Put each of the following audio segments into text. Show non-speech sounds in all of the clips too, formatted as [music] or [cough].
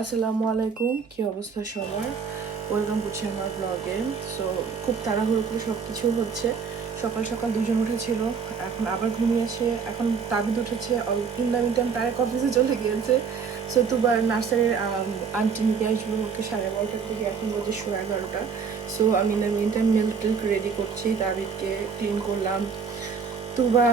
আসসালামু আলাইকুম কি অবস্থা সবার? ওয়েলকাম করছি আমার ব্লগে সো খুব তাড়াহুড়ো করে সব কিছু হচ্ছে। সকাল সকাল দুজন উঠেছিল, এখন আবার ঘুমিয়েছে এখন তাবিদ উঠেছে ইন দ্য টাইম তারেক অফিসে চলে গিয়েছে। সো দুবার নার্সারির আন্টি নিতে আসব ওকে সাড়ে বারোটার দিকে, এখন বলছে সোয়া এগারোটা। সো আমি ইন দ্য টাইম মিল্ক টিল্ক রেডি করছি, তাবিদকে ক্লিন করলাম। তুবা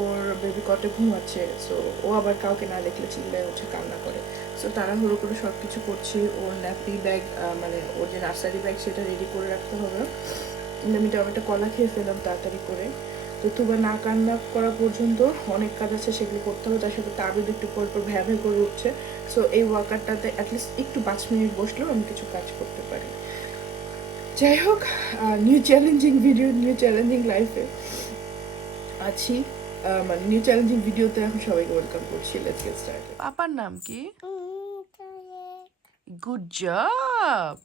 ওর বেবি কটে ঘুমাচ্ছে সো ও আবার কাউকে না দেখলে চিল্লায় উঠে কান্না করে। সো তাড়াহুড়ো করে সব কিছু করছি, ওর ন্যাপি ব্যাগ মানে ওর যে নার্সারি ব্যাগ সেটা রেডি করে রাখতে হবে। আমি টমেটো কলা খেয়ে ফেলাম তাড়াতাড়ি করে। তো তুবা না কান্না করা পর্যন্ত অনেক কাজ আছে সেগুলো করতে হবে, তার সাথে তাবিদ একটু পর পর ভ্যা করে উঠছে। সো এই ওয়ার্কারটাতে অ্যাটলিস্ট একটু পাঁচ মিনিট বসলেও আমি কিছু কাজ করতে পারি। যাই হোক new challenging video new challenging লাইফে আছি। মানে নিউ চ্যালেঞ্জিং ভিডিওতে এখন সবাইকে ওয়েলকাম করছি। লেটস গেট স্টার্টেড পাপার নাম কি? গুড জব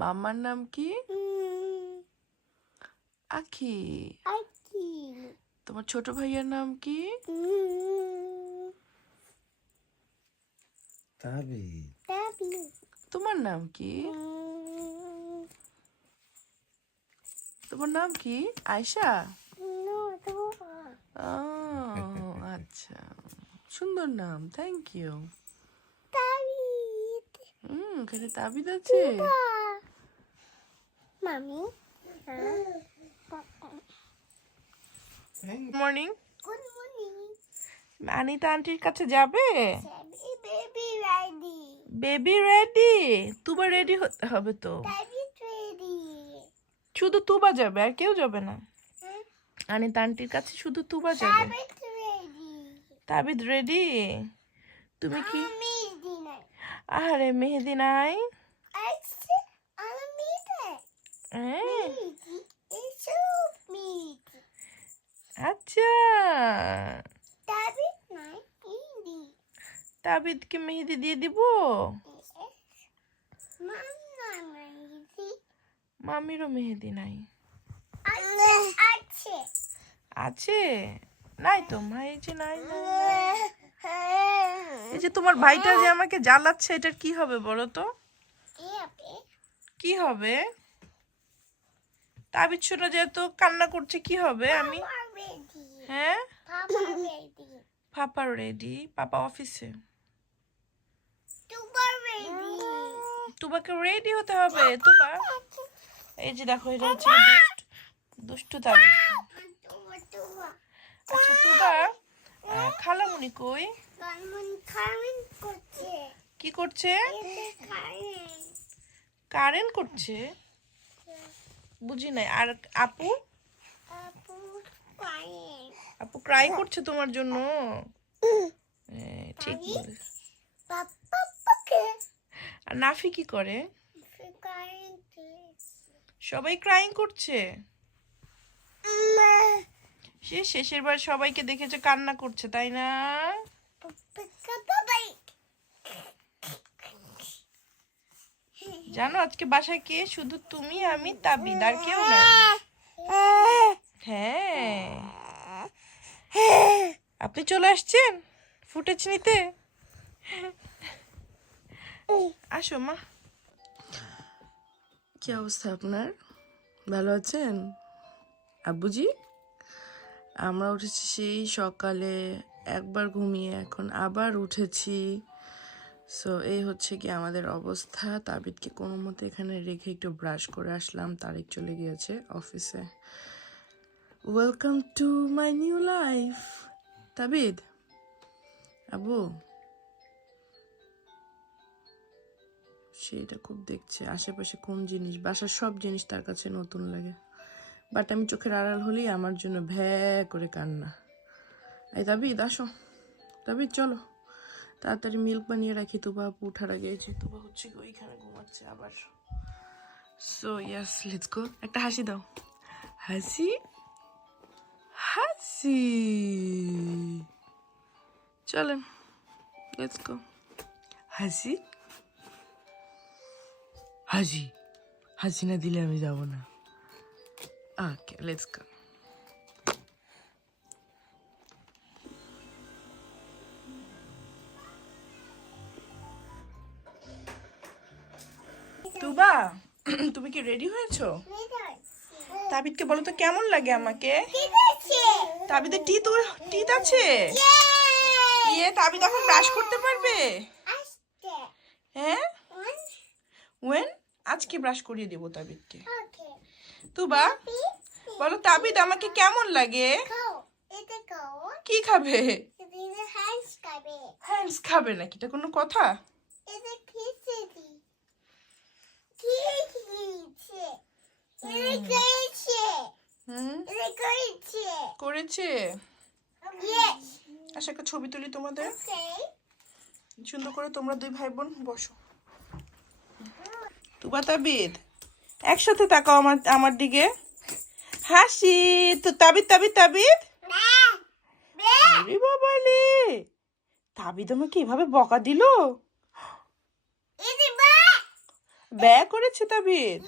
মামার নাম কি? আখি। তোমার ছোট ভাইয়ার নাম কি? তাবি। তোমার নাম কি? তোমার নাম কি? আয়শা? ও আচ্ছা সুন্দর নাম থ্যাংক ইউ হুম এখানে তাবিদ আছে Mommy. Morning Good morning. Anita আন্টির কাছে যাবে? Baby ready. Baby ready Tuba ready হতে হবে তো ready. শুধু তুবা যাবে আর কেউ যাবে না। আনি তান্টির কাছে শুধু তোবা যাবে? তাবিদ রেডি? তুমি কি? আরে মেহেদি নাই। আচ্ছা তাবিদ আচ্ছা। কি মেহেদি দিয়ে দিব? মামিরও মেহেদি নাই। আছে আছে। নাই তো মা এই যে নাই। এই যে তোমার ভাইটা যে আমাকে জ্বালাচ্ছে এটার কি হবে বলো তো? কি হবে? তাবিদ শোনা যেহেতু কান্না করছে কি হবে আমি? হ্যাঁ? পাপা রেডি পাপা অফিসে. তোমাকে রেডি হতে হবে তুবা। এই যে দেখো এটা হচ্ছে দুষ্ট tuba. আচ্ছা তুবা খালামুনি কই? করছে কি করছে? কারেন্ট করছে? বুঝি নাই। আর আপু? আপু আপু ক্রাই করছে তোমার জন্য? ঠিক আর নাফি কি করে? সবাই ক্রাইং করছে? সে শেষের বার সবাইকে দেখেছে কান্না করছে, তাই না? জানো, আজকে বাসায় কে? শুধু তুমি, আমি, তাবিদ আর কেউ না হ্যাঁ। আপনি চলে আসছেন? ফুটেজ নিতে? আসো, মা। কি অবস্থা আপনার? ভালো আছেন? আব্বুজি? আমরা উঠেছি সেই সকালে একবার ঘুমিয়ে, এখন আবার উঠেছি। সো এই হচ্ছে কি আমাদের অবস্থা। তাবিদকে কোনো মতে এখানে রেখে একটু ব্রাশ করে আসলাম। তারিখ চলে গিয়েছে অফিসে welcome to my new life Tabid? Abu সেটা খুব দেখছে। আশেপাশে কোন জিনিস? বাসার সব জিনিস তার কাছে নতুন লাগে। বাট আমি চোখের আড়াল হলেই আমার জন্য ভ্যা করে কান্না। এই তাবিদ, আসো। তাবিদ, চলো। তাড়াতাড়ি মিল্ক বানিয়ে রাখি। তুবা আপু উঠার আগে যে তুবা হচ্ছে ওইখানে ঘুমাচ্ছে আবার। সো ইয়াস লেটস গো একটা হাসি দাও। হাসি? হাসি। চলেন লেটস গো হাসি? হাসি। হাসি না দিলে আমি যাব না। ওকে লেটস গো তুবা [clears throat] তুমি কি রেডি হয়েছো. তাবিদকে বলো তো কেমন লাগে আমাকে ঠিক আছে তাবিদের টিত আছে! ইয়ে তাবিদ এখন ব্রাশ করতে পারবে হ্যাঁ. ওয়েন আজকে ব্রাশ করিয়ে দেবো তাবিদকে Okay. তুবা, বলো তাবিদ, আমাকে কেমন লাগে. কি খাবে হ্যান্ডস খাবে নাকি এটা কোনো কথা করেছে. আচ্ছা একটা ছবি তুলি তোমাদের. সুন্দর করে তোমরা দুই ভাই বোন, বসো তুবা তাবিদ একসাথে তাকাও আমার আমার দিকে। হাসি তো তাবিদ তাবিদ তাবিদ? বাবালে তাবিদ আমাকে এভাবে বকা দিল? ব্যয় করেছে তাবিদ?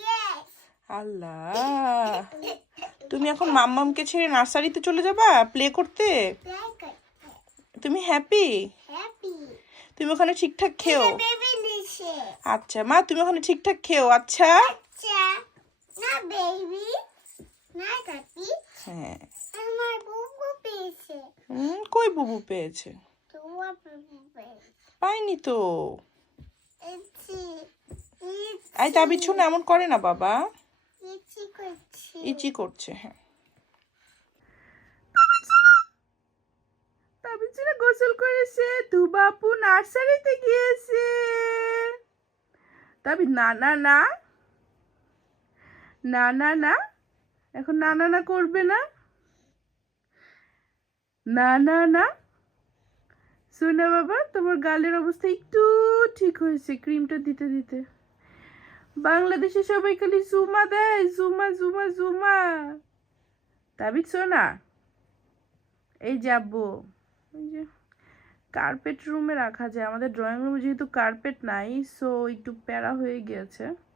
আল্লাহ। তুমি এখন মাম্মামকে ছেড়ে নার্সারিতে চলে যাবা? প্লে করতে? তুমি হ্যাপি তুমি ওখানে ঠিকঠাক খেও? আচ্ছা মা তুমি ওখানে ঠিকঠাক খেও? আচ্ছা। আচ্ছা। না বেবি না কাকি হ্যাঁ। আমার বুবু পেয়েছে হুম, কই বুবু পেয়েছে? তোমার বুবু পেয়েছে পাইনি তো। আই তাবিদ শোনো এমন করে না বাবা। ইচ্ছি করছি। ইচি করছে হ্যাঁ। গোসল করেছে তু বাপু নার্সারিতে গিয়েছে। তাবিদ না না না। না না না। এখন না না না করবে না। না না না। শোনা বাবা, তোমার গালের অবস্থা একটু ঠিক হয়েছে ক্রিমটা দিতে দিতে। বাংলাদেশে সবাই খালি জুমা দেয়, জুমা জুমা জুমা। তাবিদ শোনা? এই যাব কার্পেট রুমে রাখা যায়। আমাদের ড্রয়িং রুমে যেহেতু কার্পেট নাই সো একটু প্যারা হয়ে গিয়েছে।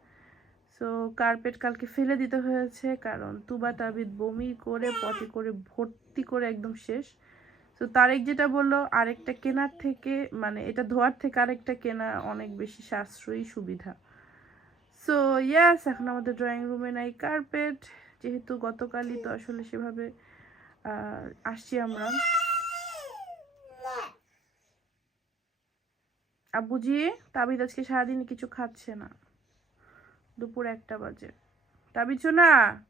সো কার্পেট কালকে ফেলে দিতে হয়েছে, কারণ তুবা তাবিদ বমি করে, পটি করে, ভর্তি করে একদম শেষ। তো তারেক যেটা বলল, আরেকটা কেনার থেকে মানে এটা ধোয়ার থেকে আরেকটা কেনা অনেক বেশি সাশ্রয়ী সুবিধা। সো ইয়াস এখন আমাদের ড্রয়িং রুমে নাই কার্পেট যেহেতু গতকালই তো আসলে সেভাবে আসছি আমরা। আব্বুজি, তাবিদ আজকে সারাদিন কিছু খাচ্ছে না। দুপুর একটা বাজে। তাবিদ শোনা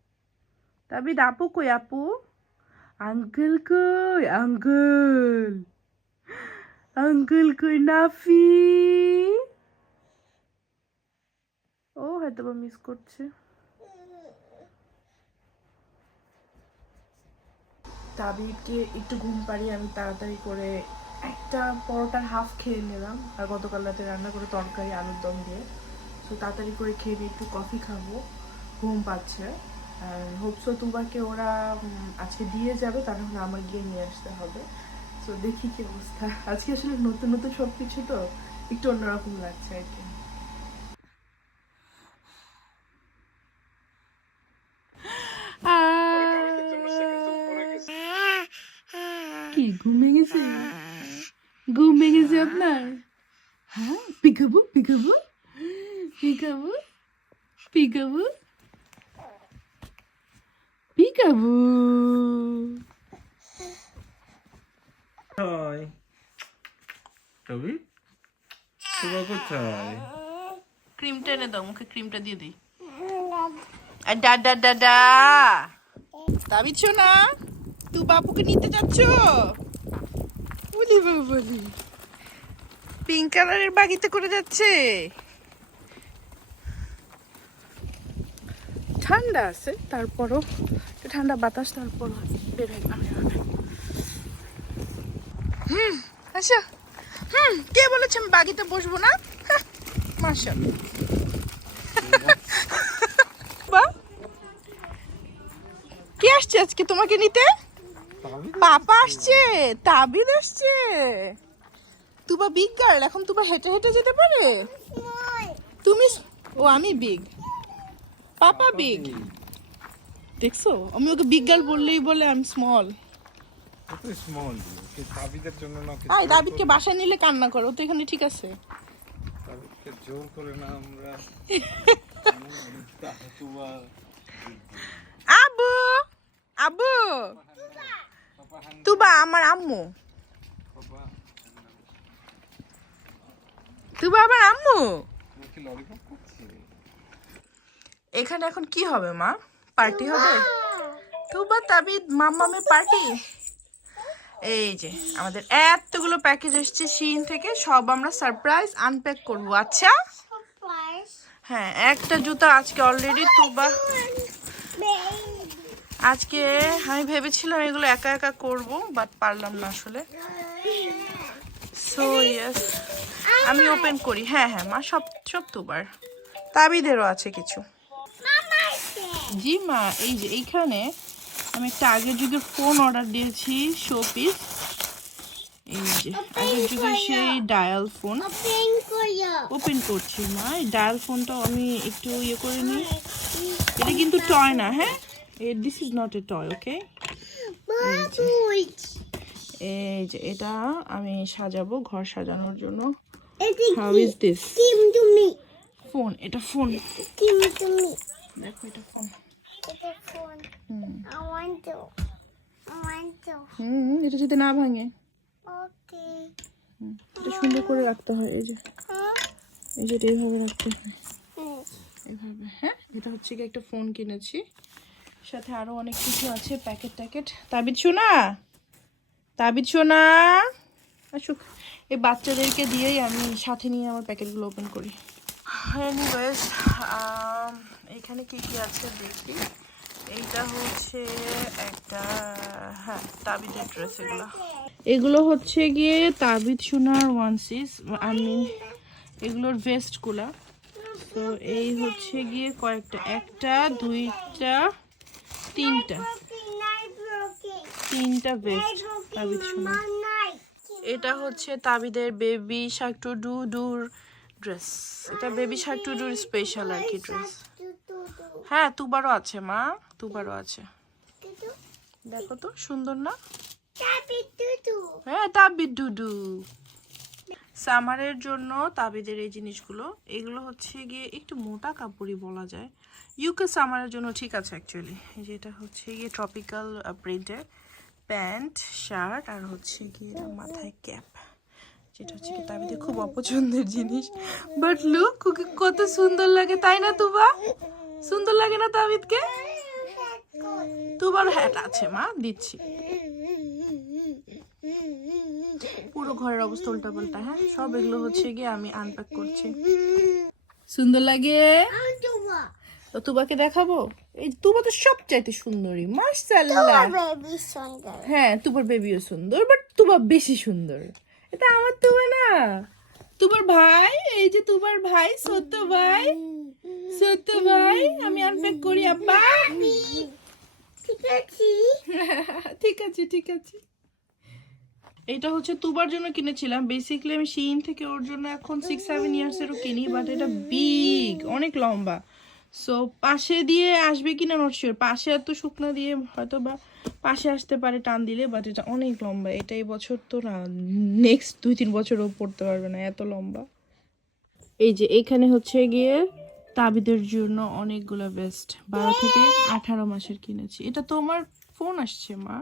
তাবিদ আপু কই আপু? আঙ্কেল কই? আঙ্কেল। আঙ্কেল কই নাফি? ও হয়তো বা মিস করছে। তাবিদকে একটু ঘুম পাড়িয়ে আমি তাড়াতাড়ি করে একটা পরোটার হাফ খেয়ে নিলাম। আর গতকাল রাতে রান্না করে তরকারি, আলুর দম দিয়ে। তো তাড়াতাড়ি করে খেয়ে নিয়ে একটু কফি খাব। ঘুম পাচ্ছে। আর হোপসো তুবাকে ওরা আজকে দিয়ে যাবে তা নাহলে আমার গিয়ে নিয়ে আসতে হবে। তো দেখি কি অবস্থা। আজকে আসলে নতুন নতুন সব কিছু তো একটু অন্যরকম লাগছে আর কি। কি ঘুমে গেছে? ঘুমে গেছে আপনার হ্যাঁ peekaboo peekaboo peekaboo peekaboo peekaboo কোথায় রবি তোমরা কোথায় ক্রিমটা এনে দাও মুখে ক্রিমটা দিয়ে দিই। আর ডা ডা ডা ডা। তাবিদ না? তুই বাপুকে নিতে যাচ্ছ? বলি বলি। পিঙ্ক কালারের বাগিতে করে যাচ্ছে। ঠান্ডা আছে তারপরও ঠান্ডা বাতাস তারপর বের হয়ে হুম আচ্ছা হুম কে বলেছে আমি বাগিতে বসবো না? মার্শাল বা কে আসছে আজকে তোমাকে নিতে? পাপা আসছে তাবিদ আসছে। তুবা বিগ গার্ল এখন তুবা হেঁটে হেঁটে যেতে পারে? তুমি ও আমি বিগ। পাপা বিগ দেখছ? আমি ওকে বিগ গার্ল বললেই বলে আমি স্মল স্মল তাবিদের জন্য না আই দাবিদকে বাসায় নিলে কান্না করো তো এখানে ঠিক আছে। তাবিদ জোর করে না আমরা। [laughs] আবু আবু তুবা আমার আম্মু। তুবা আমার আম্মু। ললিপপ? এখানে এখন কি হবে মা? পার্টি হবে? তুবা তাবিদ মাম্মামে পার্টি এই যে আমাদের এতগুলো প্যাকেজ এসছে শিন থেকে সব আমরা সারপ্রাইজ আনপ্যাক করব। আচ্ছা? হ্যাঁ একটা জুতা আজকে অলরেডি তুবা. আজকে আমি ভেবেছিলাম এগুলো একা একা করব বাট পারলাম না আসলে। সো ইয়েস আমি ওপেন করি। হ্যাঁ হ্যাঁ মা সব সব তুবার। তাবিদেরও আছে কিছু. জি মা এই যে এইখানে আমি একটা আগের যুগের ফোন অর্ডার দিয়েছি শো পিস এই যে আগের যুগের সেই ডায়াল ফোন. ওপেন করছি মা এই ডায়াল ফোনটা আমি একটু ইয়ে করে নিই। এটা কিন্তু টয় না হ্যাঁ? This is not a toy okay এই যে এটা আমি সাজাবো ঘর সাজানোর জন্য। How is this. ফোন এটা ফোন দেখো এটা ফোন হুম। এটা যদি না ভাঙে. হুম, এটা সুন্দর করে রাখতে হয় এই যে। এই যে এইভাবে রাখতে হয়. এভাবে হ্যাঁ? এটা হচ্ছে কি একটা ফোন কিনেছি। সাথে আরও অনেক কিছু আছে প্যাকেট ট্যাকেট। তাবিদ শোনা তাবিদ শোনা আসুক। এই বাচ্চাদেরকে দিয়েই আমি সাথে নিয়ে আমার প্যাকেটগুলো ওপেন করি। এনিওয়েজ এখানে কি কি আছে দেখি এইটা হচ্ছে একটা হ্যাঁ তাবিদের ড্রেস এগুলো এগুলো হচ্ছে গিয়ে তাবিদ সোনার ওয়ান সিস আই মিন এগুলোর ভেস্টগুলা তো এই হচ্ছে গিয়ে কয়েকটা, একটা, দুইটা, তিনটা. তিনটা ভেস্ট তাবিদ broken. সোনা এটা হচ্ছে তাবিদের বেবি শাক টু ডু ডুর ড্রেস এটা বেবি শাক টু ডুর স্পেশাল আর কি ড্রেস. হ্যাঁ তুবারও আছে মা। তুবারও আছে. দেখো তো সুন্দর না. হ্যাঁ তাবিদ ডুডু সামারের জন্য তাবিদের এই জিনিসগুলো এগুলো হচ্ছে গিয়ে একটু মোটা কাপড়ই বলা যায়। ইউকে সামারের জন্য ঠিক আছে অ্যাকচুয়ালি যেটা হচ্ছে গিয়ে ট্রপিক্যাল প্রিন্টের প্যান্ট শার্ট আর হচ্ছে গিয়ে মাথায় ক্যাপ যেটা হচ্ছে কি তাবিদের খুব অপছন্দের জিনিস। বাট লুক কত সুন্দর লাগে তাই না তুবা? সুন্দর লাগে না তাবিদকে তুবার হ্যাট আছে মা দিচ্ছি। পুরো ঘরের অবস্থা উল্টা পাল্টা হ্যাঁ? সব এগুলো হচ্ছে গিয়ে আমি আনপ্যাক করছি। সুন্দর লাগে? তুবাকে দেখাবো? এই তুবা তো সব চাইতে সুন্দরী। মার্শাল্লাহ হ্যাঁ তুবার বেবিও সুন্দর বাট তুবা বেশি সুন্দর। এটা আমার তুবা না। তুবার ভাই এই যে তুবার ভাই সত্য ভাই সত্য ভাই আমি আনপ্যাক করি আব্বা। ঠিক আছে। [laughs] ঠিক আছে ঠিক আছে। এটা হচ্ছে তুবার জন্য কিনেছিলাম। বেসিক্যালি আমি শিন থেকে ওর জন্য এখন সিক্স সেভেন ইয়ার্স এরও কিনি বাট এটা বিগ অনেক লম্বা। সো পাশে দিয়ে আসবে কিনা নট শিওর পাশে এত শুকনো দিয়ে হয়তো বা পাশে আসতে পারে টান দিলে বাট এটা অনেক লম্বা। এটা এই বছর তো না নেক্সট দুই তিন বছরও পড়তে পারবে না, এত লম্বা। এই যে এখানে হচ্ছে গিয়ে তাবিদের জন্য অনেকগুলো বেস্ট বারো থেকে আঠারো মাসের কিনেছি। এটা তোমার ফোন আসছে, মা।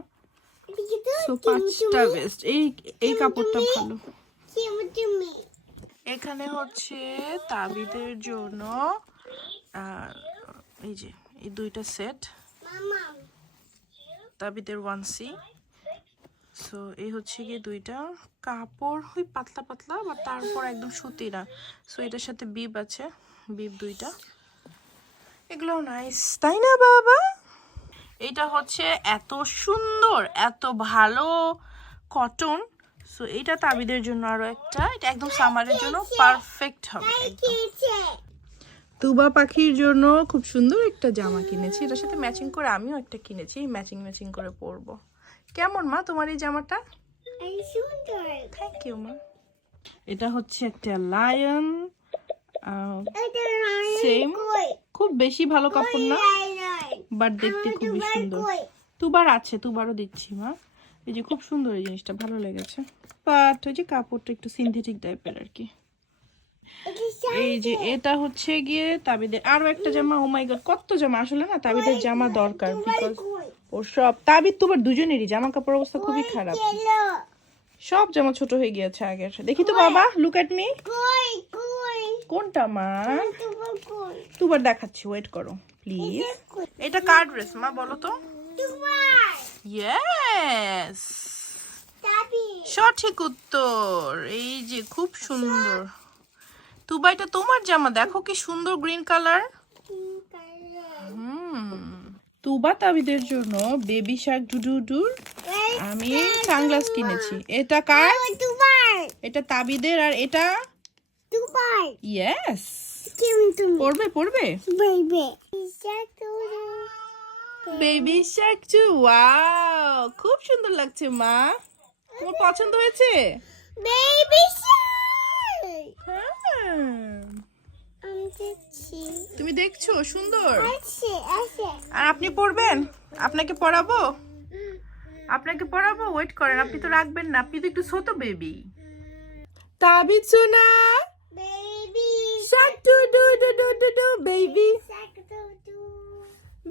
সো পাঁচটা বেস্ট এই এই কাপড়টা ভালো. এখানে হচ্ছে তাবিদের জন্য এই যে, এই দুইটা সেট. তাবিদের ওয়ান সি এই হচ্ছে গিয়ে দুইটা। কাপড় ওই পাতলা পাতলা বা তারপর একদম সুতি না সো এটার সাথে বিব আছে। বিব দুইটা। এগুলো নাইস তাই না বাবা? এটা হচ্ছে এত সুন্দর এত ভালো কটন সো এটা তাবিদের জন্য আরও একটা। এটা একদম সামারের জন্য পারফেক্ট হবে একদম. তুবা পাখির জন্য খুব সুন্দর একটা জামা কিনেছি। এটার সাথে ম্যাচিং করে আমিও একটা কিনেছি ম্যাচিং ম্যাচিং করে পরবো। কেমন মা তোমার এই জামাটা? থ্যাংক ইউ মা। এটা হচ্ছে একটা লায়ন koi. খুব বেশি ভালো কাপড় না বাট দেখতে খুবই সুন্দর. তুবার আছে তুবারও দিচ্ছি মা। এই যে খুব সুন্দর এই জিনিসটা ভালো লেগেছে। বাট ওই যে কাপড়টা একটু সিনথেটিক টাইপের আর কি। এই যে এটা হচ্ছে গিয়ে তাবিদের আরও একটা জামা ও মাই গড কত জামা। আসলে না তাবিদের জামা দরকার বিকজ ও সব তাবিদ তোমার দুজনেরই জামা কাপড় অবস্থা খুবই খারাপ। সব জামা ছোট হয়ে গিয়েছে আগের দেখি তো বাবা লুক এট মি. কোনটা মা? koi. দেখাচ্ছি ওয়েট করো প্লিজ এটা কার ড্রেস মা বলো তো. ইয়েস. সঠিক উত্তর এই যে খুব সুন্দর। তুবা এটা তোমার জামা দেখো কি সুন্দর গ্রিন কালার তুবা তাবিদের জন্য বেবি শার্ক ডুডুডুর আমি সানগ্লাস কিনেছি। এটা কার. এটা তাবিদের আর এটা. ইয়েস. পড়বে পড়বে? বেবি শার্ক টু ওয়াও খুব সুন্দর লাগছে মা। তোমার পছন্দ হয়েছে? Baby shark. হ্যাঁ তুমি দেখছ? সুন্দর. আর আপনি পড়বেন? আপনাকে পড়াবো? আপনাকে পড়াবো? ওয়েট করেন আপনি তো রাখবেন না। আপনি তো একটু ছোট বেবি তাবিদ সোনা Baby shark doo doo doo doo doo baby baby do.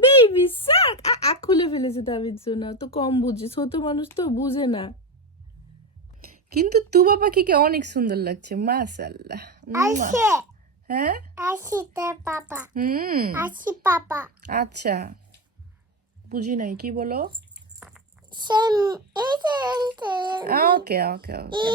Baby shark. আ খুলে ফেলেছে তাবিদ সোনা তো কম বুঝে। ছোট মানুষ তো বুঝে না। কিন্তু তুবা পাখিকে অনেক সুন্দর লাগছে মাশাআল্লাহ। আসে। হ্যাঁ? আসি তার পাপা হুম। আসি পাপা আচ্ছা। বুঝি নাই কি বলো? ওকে ওকে ওকে।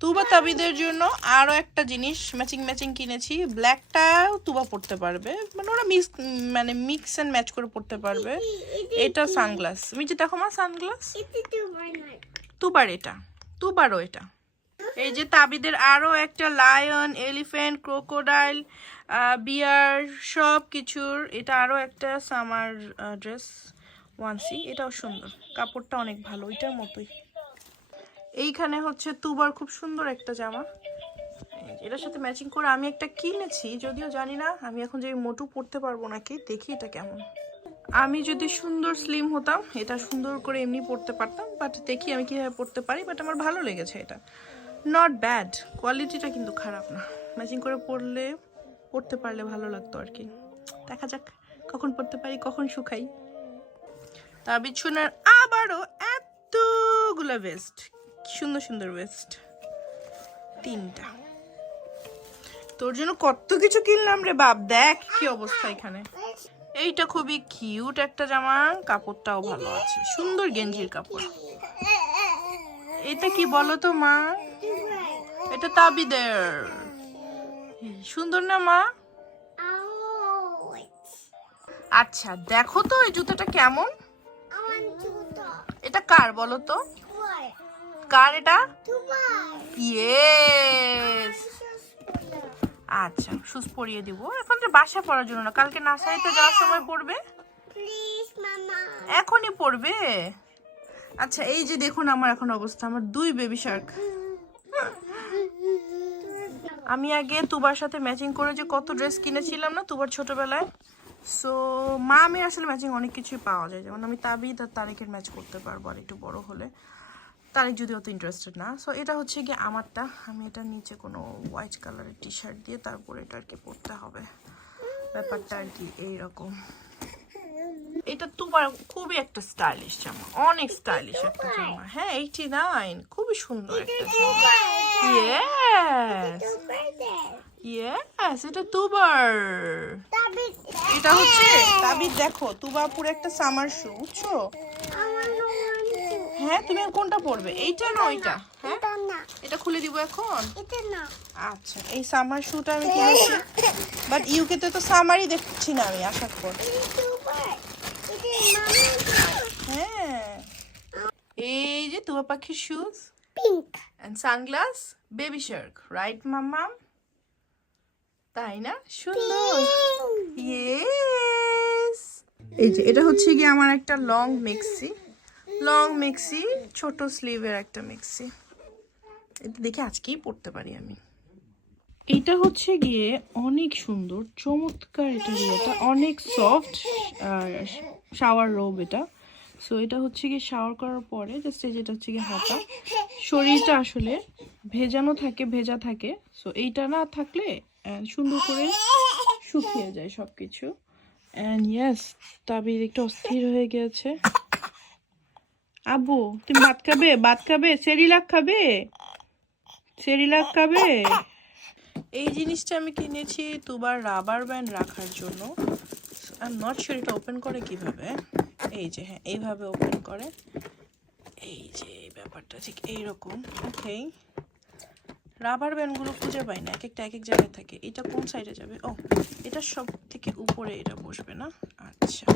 তুবা তাবিদের জন্য আরও একটা জিনিস ম্যাচিং ম্যাচিং কিনেছি ব্ল্যাকটাও তুবা পড়তে পারবে মানে ওরা মিক্স মানে মিক্স অ্যান্ড ম্যাচ করে পড়তে পারবে এটা সানগ্লাস তুমি যে দেখো মা সানগ্লাস. তুবার এটা তুবারও এটা এই যে তাবিদের আরও একটা লায়ন এলিফ্যান্ট ক্রোকোডাইল বিয়ার সব কিছুর এটা আরও একটা সামার ড্রেস ওয়ানসি এটাও সুন্দর কাপড়টা অনেক ভালো ওইটার মতোই এইখানে হচ্ছে তুবার খুব সুন্দর একটা জামা। এটার সাথে ম্যাচিং করে আমি একটা কিনেছি, যদিও জানি না, আমি এখন যে মোটু পরতে পারব নাকি, দেখি এটা কেমন। আমি যদি সুন্দর স্লিম হতাম, এটা সুন্দর করে এমনি পড়তে পারতাম বাট দেখি আমি কীভাবে পড়তে পারি বাট আমার ভালো লেগেছে এটা। নট ব্যাড কোয়ালিটিটা কিন্তু খারাপ না। ম্যাচিং করে পরলে পড়তে পারলে ভালো লাগতো আর কি। দেখা যাক, কখন পড়তে পারি, কখন শুকাই। তা বিছুনার আবারও এতগুলো ভেস্ট সুন্দর সুন্দর ভেস্ট তিনটা। তোর জন্য কত কিছু কিনলাম রে বাপ দেখ কি অবস্থা এখানে। এইটা খুবই কিউট একটা জামা কাপড়টাও ভালো আছে সুন্দর গেঞ্জির কাপড়। এটা কি বলো তো মা? এটা তাবিদের। সুন্দর না মা? আচ্ছা দেখো তো এই জুতোটা কেমন. এটা কার বলো। তো? কার এটা? ইয়েস আচ্ছা শুজ পরিয়ে দিব। এখন তো বাসা পড়ার জন্য না কালকে নার্সারিতে যাওয়ার সময় পড়বে. এখনই পড়বে? আচ্ছা এই যে দেখুন আমার এখন অবস্থা আমার দুই বেবি শার্ক আমি আগে তুবার সাথে ম্যাচিং করে যে কত ড্রেস কিনেছিলাম না তুবার ছোটবেলায়। সো মা আমি আসলে ম্যাচিং অনেক কিছুই পাওয়া যায়। যেমন আমি তাবিদ আর তারেকের ম্যাচ করতে পারব আর একটু বড় হলে। তারেক যদি অত ইন্টারেস্টেড না। সো এটা হচ্ছে কি আমারটা। আমি এটা নিচে কোনো হোয়াইট কালারের টি শার্ট দিয়ে তারপরে এটা আর কি পরতে হবে। ব্যাপারটা আর কি এইরকম। এটা তোমার খুবই একটা স্টাইলিশ জামা। অনেক স্টাইলিশ একটা জামা। হ্যাঁ এইটি নাইন খুবই সুন্দর একটা জামা। ইয়েস. ইয়েস এটা তুবার এটা হচ্ছে তাবিদ দেখো তুবাপুর একটা সামার শু বুঝছ? হ্যাঁ তুমি আর কোনটা পরবে এইটা না ওইটা? হ্যাঁ? এটা খুলে দিব এখন. আচ্ছা এই সামার শুটা আমি কি কিনেছি। বাট ইউকেতে তো তো সামারই দেখছি না আমি আশা Mama. হ্যাঁ। এই যে তুবা পাখির shoes Pink. and sunglass baby shark right মাম্মাম তাই না? সুন্দর। ইয়েস এই যে এটা হচ্ছে গিয়ে আমার একটা লং মিক্সি লং মিক্সি, ছোট স্লিভের একটা মিক্সি। এটা দেখে আজকেই পড়তে পারি আমি। এটা হচ্ছে গিয়ে অনেক সুন্দর, চমৎকার এটা এটা অনেক সফট শাওয়ার রোব এটা। সো এটা হচ্ছে গিয়ে শাওয়ার করার পরে জাস্ট এই যেটা হচ্ছে গিয়ে হাতা। শরীরটা আসলে ভেজানো থাকে, ভেজা থাকে। সো এইটা না থাকলে সুন্দর করে শুকিয়ে যায় সব কিছু অ্যান্ড ইয়েস তাবির একটু অস্থির হয়ে গিয়েছে। আব্বু তুমি ভাত খাবে? ভাত খাবে? সেরিলাক খাবে? সেরিলাক খাবে? এই জিনিসটা আমি কিনেছি দুবার রাবার ব্যান্ড রাখার জন্য। আর নট শিওর এটা ওপেন করে কীভাবে। এই যে হ্যাঁ এইভাবে ওপেন করে। এই যে ব্যাপারটা ঠিক এইরকম। ওকে রাবার ব্যান্ডগুলো খুঁজে পাই না এক একটা এক এক জায়গায় থাকে। এটা কোন সাইডে যাবে? ও এটা সব থেকে উপরে এটা বসবে না? আচ্ছা।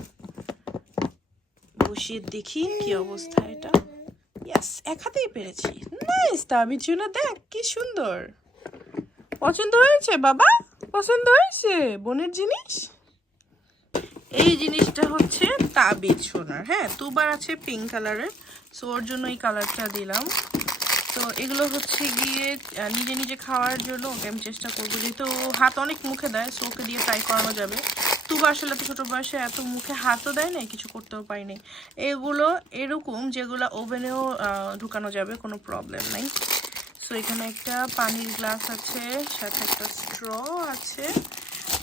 বসিয়ে দেখি কি অবস্থা এটা। ইয়াস এক হাতেই পেরেছি। নাইস তাবির জন্য দেখ, কি সুন্দর। পছন্দ হয়েছে, বাবা? পছন্দ হয়েছে? বোনের জিনিস? এই জিনিসটা হচ্ছে তাবিজ সোনার হ্যাঁ দুবার আছে পিঙ্ক কালারের সো ওর জন্য এই কালারটা দিলাম। তো, এগুলো হচ্ছে গিয়ে নিজে নিজে খাওয়ার জন্য ওকে আমি চেষ্টা করব। যেহেতু হাত অনেক মুখে দেয় সো ওকে দিয়ে ট্রাই করানো যাবে। তুবা আসলে তো ছোটো বয়সে এত মুখে হাতও দেয় না কিছু করতেও পারিনি। এগুলো এরকম যেগুলো ওভেনেও ঢুকানো যাবে, কোনো প্রবলেম নাই। সো এখানে একটা পানির গ্লাস আছে, সাথে একটা স্ট্র আছে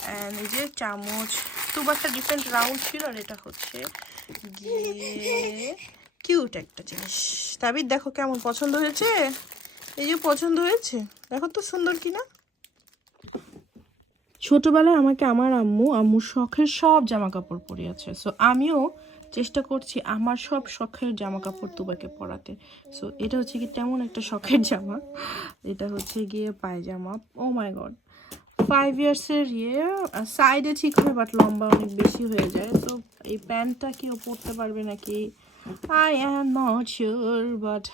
অ্যান্ড এই যে চামচ। তুবারটা ডিফারেন্ট রাউন্ড ছিল আর এটা হচ্ছে গিয়ে কিউট একটা জিনিস। তাবির, দেখো কেমন পছন্দ হয়েছে? এই যে পছন্দ হয়েছে? দেখো তো সুন্দর কিনা। ছোটবেলায় আমাকে আমার আম্মু আম্মুর শখের সব জামা কাপড় পরিয়েছে। সো আমিও চেষ্টা করছি আমার সব শখের জামা কাপড় তুবাকে পরাতে। সো এটা হচ্ছে কি তেমন একটা শখের জামা। এটা হচ্ছে গিয়ে পায়জামা। ও মাই গড ফাইভ ইয়ার্সের ইয়ে সাইডে ঠিক হয় বাট লম্বা অনেক বেশি হয়ে যায়। তো এই প্যান্টটা কেউ পরতে পারবে নাকি? I am not sure but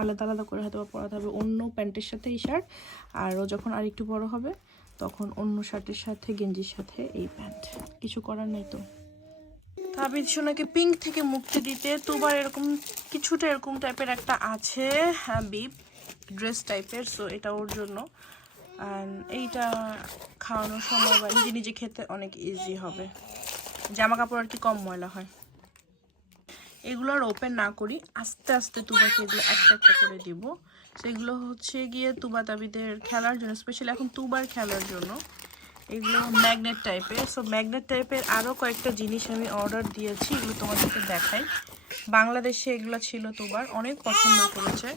আলাদা আলাদা করে হয়তো পরাতে হবে। অন্য প্যান্টের সাথে এই শার্ট আরও যখন আর একটু বড় হবে তখন অন্য শার্টের সাথে, গেঞ্জির সাথে এই প্যান্ট। কিছু করার নেই তো। তাবিজ সোনাকে পিঙ্ক থেকে মুক্তি দিতে তোবার এরকম, কিছুটা এরকম টাইপের একটা আছে হ্যাঁ বিপ, ড্রেস টাইপের, সো এটা ওর জন্য। এইটা খাওয়ানোর সময় বা নিজে নিজে খেতে অনেক ইজি হবে। জামা কাপড় আর কি কম ময়লা হয়। এগুলো আর ওপেন না করি, আস্তে আস্তে তোমাকে এগুলো একটা একটা করে দিব। সেগুলো হচ্ছে গিয়ে তুবা তাবিদের খেলার জন্য স্পেশালি এখন তুবার খেলার জন্য। এগুলো ম্যাগনেট টাইপের সো ম্যাগনেট টাইপের আরও কয়েকটা জিনিস আমি অর্ডার দিয়েছি, এগুলো তোমাদেরকে দেখাই। বাংলাদেশে এগুলো ছিল তুবার, অনেক পছন্দ করেছে।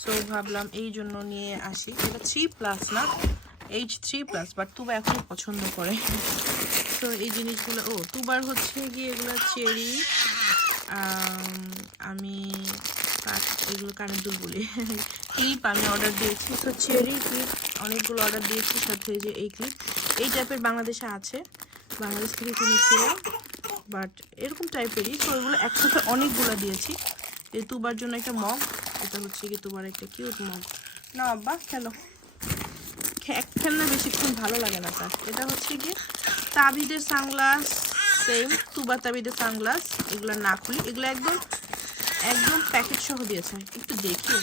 সো ভাবলাম এই জন্য নিয়ে আসি। এটা থ্রি প্লাস না H three plus but Tuba এখন পছন্দ করে। তো এই জিনিসগুলো, ও, তুবার হচ্ছে গিয়ে এগুলো চেরি, আমি এগুলো কানের দুল বলি। ক্লিপ আমি অর্ডার দিয়েছি। তো চেরি ক্লিপ অনেকগুলো অর্ডার দিয়েছি, সাথে যে এই ক্লিপ এই টাইপের বাংলাদেশে আছে। বাংলাদেশ থেকে কিনেছিলাম বাট এরকম টাইপেরই তো এগুলো একসাথে অনেকগুলো দিয়েছি। এই তুবার জন্য একটা মগ এটা হচ্ছে কি তোমার একটা কিউট মগ না আব্বা, খেলো। এক খেললে বেশিক্ষণ ভালো লাগে না তার। এটা হচ্ছে কি তাবিদের সানগ্লাস সেম তুবা তাবিদের সানগ্লাস এগুলো না খুলি। এগুলো একদম একদম প্যাকেট সহ দিয়েছে। একটু দেখি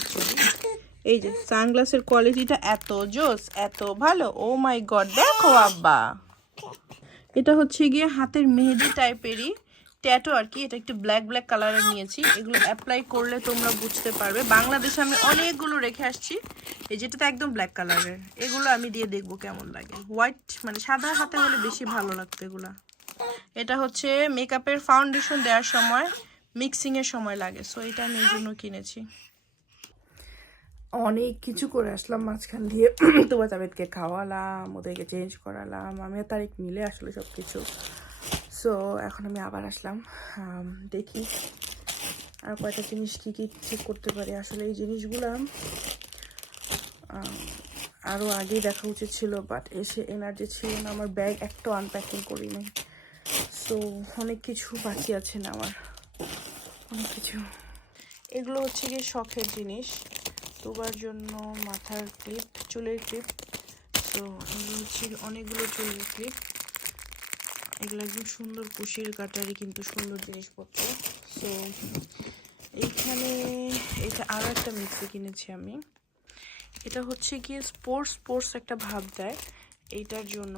[laughs] এই যে সানগ্লাসের কোয়ালিটিটা এত জোস, এত ভালো। ও মাই গড দেখো আব্বা। এটা হচ্ছে গিয়ে হাতের মেহেদি টাইপেরই ট্যাটু আর কি। এটা একটু ব্ল্যাক ব্ল্যাক কালারের নিয়েছি। এগুলো অ্যাপ্লাই করলে তোমরা বুঝতে পারবে। বাংলাদেশে আমি অনেকগুলো রেখে আসছি। এই যেটাতে একদম ব্ল্যাক কালারের এগুলো আমি দিয়ে দেখব কেমন লাগে। হোয়াইট মানে সাদা হাতে হলে বেশি ভালো লাগতো এগুলা। এটা হচ্ছে মেকআপের ফাউন্ডেশন দেওয়ার সময় মিক্সিং এর সময় লাগে সো এটা আমি এই জন্য কিনেছি। অনেক কিছু করে আসলাম মাঝখান দিয়ে। তোমার তাবেদকে খাওয়ালাম, ওদেরকে চেঞ্জ করালাম আমি আর তারিখ মিলে আসলে সব কিছু সো এখন আমি আবার আসলাম দেখি আর কয়টা জিনিস কী কী ঠিক করতে পারি। আসলে এই জিনিসগুলো আরও আগেই দেখা উচিত ছিল বাট এসে এনার্জি ছিল না, আমার ব্যাগ একটাও আনপ্যাকিং করিনি। সো অনেক কিছু বাকি আছে না আমার। অনেক কিছু। এগুলো হচ্ছে গিয়ে শখের জিনিস। তোবার জন্য মাথার ক্লিপ চুলের ক্লিপ তো এগুলো হচ্ছে অনেকগুলো চুলের ক্লিপ এগুলো একদম সুন্দর কুশির কাটারি কিন্তু সুন্দর জিনিসপত্র। সো এইখানে এটা আরও একটা মিক্সি কিনেছি আমি। এটা হচ্ছে গিয়ে স্পোর্টস স্পোর্টস একটা ভাব দেয়। এইটার জন্য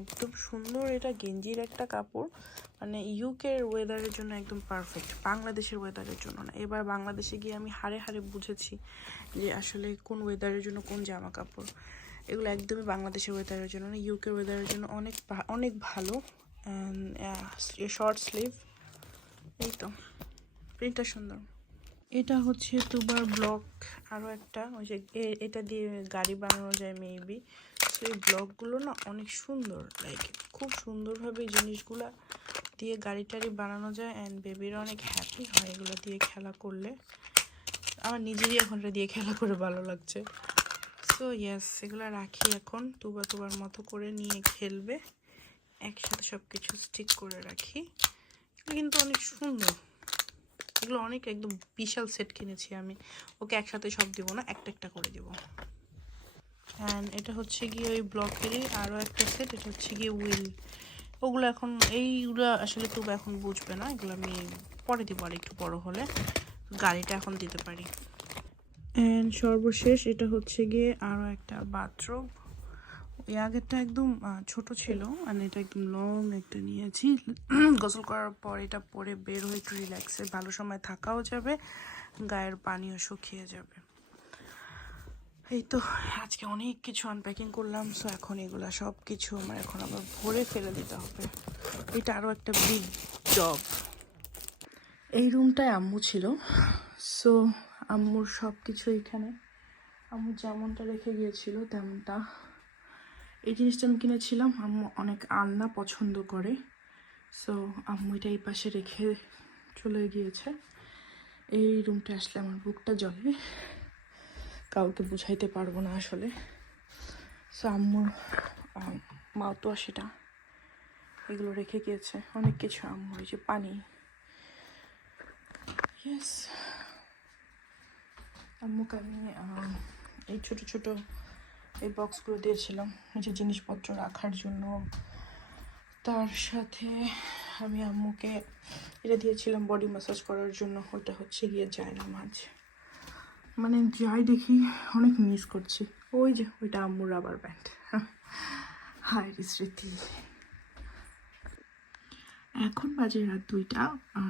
একদম সুন্দর এটা গেঞ্জির একটা কাপড়। মানে ইউকের ওয়েদারের জন্য একদম পারফেক্ট বাংলাদেশের ওয়েদারের জন্য না। এবার বাংলাদেশে গিয়ে আমি হারে হারে বুঝেছি যে আসলে কোন ওয়েদারের জন্য কোন জামা কাপড়। এগুলো একদমই বাংলাদেশের ওয়েদারের জন্য না ইউকের ওয়েদারের জন্য অনেক অনেক ভালো। শর্ট স্লিভ এই তো। প্রিন্টটা সুন্দর। এটা হচ্ছে তুবার ব্লক আরও একটা, ওই যে এটা দিয়ে গাড়ি বানানো যায় মেবি তো এই ব্লকগুলো না অনেক সুন্দর লাইক খুব সুন্দরভাবে জিনিসগুলা দিয়ে গাড়ি টাড়ি বানানো যায় অ্যান্ড বেবিরা অনেক হ্যাপি হয় এগুলো দিয়ে খেলা করলে। আমার নিজেরই এখন দিয়ে খেলা করে ভালো লাগছে। সো ইয়েস এগুলো রাখি এখন, তুবা তুবার মতো করে নিয়ে খেলবে। একসাথে সব কিছু স্টিক করে রাখি। এগুলো কিন্তু অনেক সুন্দর। এগুলো অনেক একদম বিশাল সেট কিনেছি আমি। ওকে একসাথে সব দিব না একটা একটা করে দিব। অ্যান্ড এটা হচ্ছে গিয়ে ওই ব্লকেরই আরও একটা সেট এটা হচ্ছে গিয়ে উইল ওগুলো এখন এইগুলো আসলে তবু এখন বুঝবে না, এগুলো আমি পরে দিব আর একটু বড় হলে। গাড়িটা এখন দিতে পারি। অ্যান্ড সর্বশেষ এটা হচ্ছে গিয়ে আরও একটা বাথরুম ওই আগেরটা একদম ছোট ছিল আর এটা একদম লং একটা নিয়েছি। গোসল করার পর এটা পরে বের হয়ে একটু রিল্যাক্সে ভালো সময় থাকাও যাবে, গায়ের পানিও শুকিয়ে যাবে। এই তো, আজকে অনেক কিছু আনপ্যাকিং করলাম সো এখন এগুলা সব কিছু আমার এখন আবার ভরে ফেলে দিতে হবে। এটা আরও একটা বিগ জব এই রুমটায় আম্মু ছিল সো আম্মুর সব কিছু এখানে। আম্মু যেমনটা রেখে গিয়েছিল, তেমনটা। এই জিনিসটা আমি কিনেছিলাম, আম্মু অনেক আলনা পছন্দ করে সো আম্মু এটা এই পাশে রেখে চলে গিয়েছে। এই রুমটা আসলে আমার বুকটা জ্বলে। কাউকে বুঝাইতে পারব না আসলে। সো আম্মুর মাও সেটা, এগুলো রেখে গিয়েছে। অনেক কিছু আম্মুর যে পানি। ইয়েস আম্মুকে আমি এই ছোট ছোট এই বক্সগুলো দিয়েছিলাম নিজের জিনিসপত্র রাখার জন্য। তার সাথে আমি আম্মুকে এটা দিয়েছিলাম বডি ম্যাসাজ করার জন্য, ওটা হচ্ছে গিয়ে যায় না মাঝ মানে যাই দেখি, অনেক মিস করছি। ওই যে, ওইটা আম্মুর রাবার ব্যান্ড [laughs] হায় স্মৃতি। এখন বাজে রাত দুইটা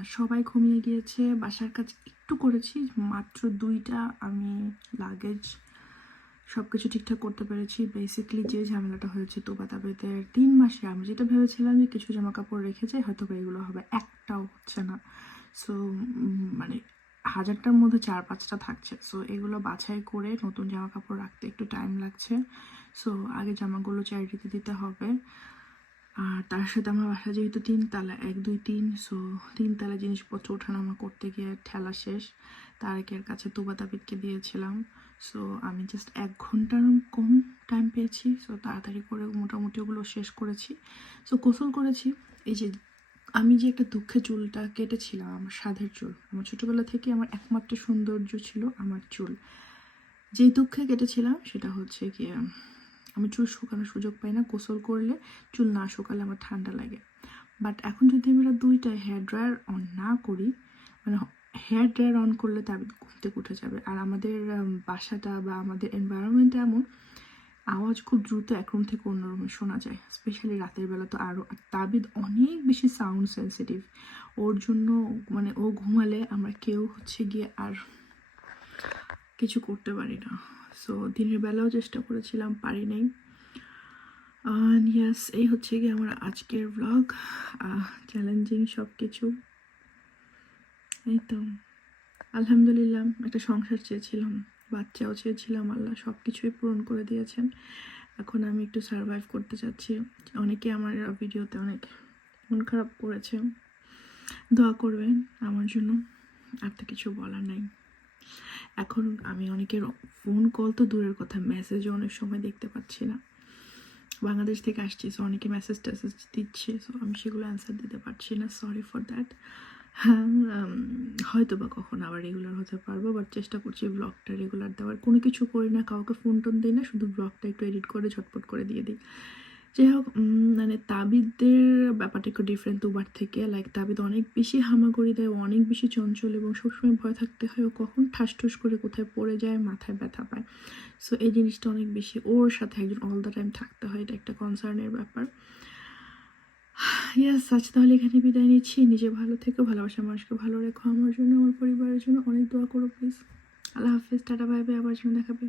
সবাই ঘুমিয়ে গিয়েছে। বাসার কাজ একটু করেছি, মাত্র দুইটা আমি লাগেজ সব কিছু ঠিকঠাক করতে পেরেছি। বেসিক্যালি যে ঝামেলাটা হয়েছে তো বাতাবেদের তিন মাসে আমি যেটা ভেবেছিলাম যে কিছু জামা কাপড় রেখেছে হয়তো এগুলো হবে, একটাও হচ্ছে না। সো মানে হাজারটার মধ্যে চার পাঁচটা থাকছে। সো এগুলো বাছাই করে নতুন জামা কাপড় রাখতে একটু টাইম লাগছে। সো আগে জামাগুলো চ্যারিটিতে দিতে হবে। আর তার সাথে আমার বাসা যেহেতু তিনতলা, এক, দুই, তিন সো তিনতলা জিনিসপত্র ওঠানামা করতে গিয়ে ঠেলা শেষ। তারেকের কাছে তুবা তাবিদকে দিয়েছিলাম। সো আমি জাস্ট এক ঘণ্টার কম টাইম পেয়েছি। সো তাড়াতাড়ি করে মোটামুটি ওগুলো শেষ করেছি। সো গোসল করেছি। এই যে আমি যে একটা দুঃখে চুলটা কেটেছিলাম আমার সাধের চুল, আমার ছোটোবেলা থেকে আমার একমাত্র সৌন্দর্য ছিল আমার চুল। যেই দুঃখে কেটেছিলাম সেটা হচ্ছে গিয়ে, আমি চুল শুকানোর সুযোগ পাই না, গোসল করলে চুল না শুকালে আমার ঠান্ডা লাগে। বাট এখন যদি আমরা দুইটা হেয়ার ড্রায়ার অন না করি মানে হেয়ার ড্রায়ার অন করলে ঘুম থেকে উঠে যাবে। আর আমাদের বাসাটা বা আমাদের এনভায়রনমেন্ট এমন আওয়াজ খুব দ্রুত এক রুম থেকে অন্য রুমে শোনা যায়। স্পেশালি রাতের বেলা তো আরও আর তাবিদ অনেক বেশি সাউন্ড সেন্সিটিভ ওর জন্য মানে ও ঘুমালে আমরা কেউ হচ্ছে গিয়ে আর কিছু করতে পারি না। সো দিনের বেলাও চেষ্টা করেছিলাম, পারি নাই। ইয়াস এই হচ্ছে গিয়ে আমার আজকের ব্লগ চ্যালেঞ্জিং সব কিছু এই তো। আলহামদুলিল্লাহ, একটা সংসার চেয়েছিলাম। বাচ্চাও চেয়েছিলাম আল্লাহ সব কিছুই পূরণ করে দিয়েছেন। এখন আমি একটু সারভাইভ করতে চাচ্ছি। অনেকে আমার ভিডিওতে অনেক মন খারাপ করেছে। দোয়া করবেন আমার জন্য, আর তো কিছু বলার নাই। এখন আমি অনেকের ফোন কল তো দূরের কথা মেসেজও অনেক সময় দেখতে পাচ্ছি না। বাংলাদেশ থেকে আসছি সো অনেকে মেসেজ টেসেজ দিচ্ছে সো আমি সেগুলো অ্যান্সার দিতে পারছি না সরি ফর দ্যাট হ্যাঁ হয়তো বা কখন আবার রেগুলার হতে পারব বাট চেষ্টা করছি ব্লগটা রেগুলার দেওয়ার। কোনো কিছু করি না, কাউকে ফোন টোন দিই না, শুধু ব্লগটা একটু এডিট করে ঝটপট করে দিয়ে দিই। যাই হোক মানে তাবিদদের ব্যাপারটা একটু ডিফারেন্ট দুবার থেকে। লাইক তাবিদ অনেক বেশি হামাগুড়ি দেয় অনেক বেশি চঞ্চল এবং সবসময় ভয় থাকতে হয় ও কখন ঠাস ঠুস করে কোথায় পড়ে যায়, মাথায় ব্যথা পায়। সো এই জিনিসটা অনেক বেশি, ওর সাথে একজন অল দ্য টাইম থাকতে হয়, এটা একটা কনসার্নের ব্যাপার। ইয়াস আজ তাহলে এখানে বিদায় নিচ্ছি। নিজে ভালো থেকো, ভালোবাসা মানুষকে ভালো রেখো। আমার জন্য, আমার পরিবারের জন্য অনেক দোয়া করো প্লিজ আল্লাহ হাফিজ, টাটা বাই আবার জন্য দেখাবে।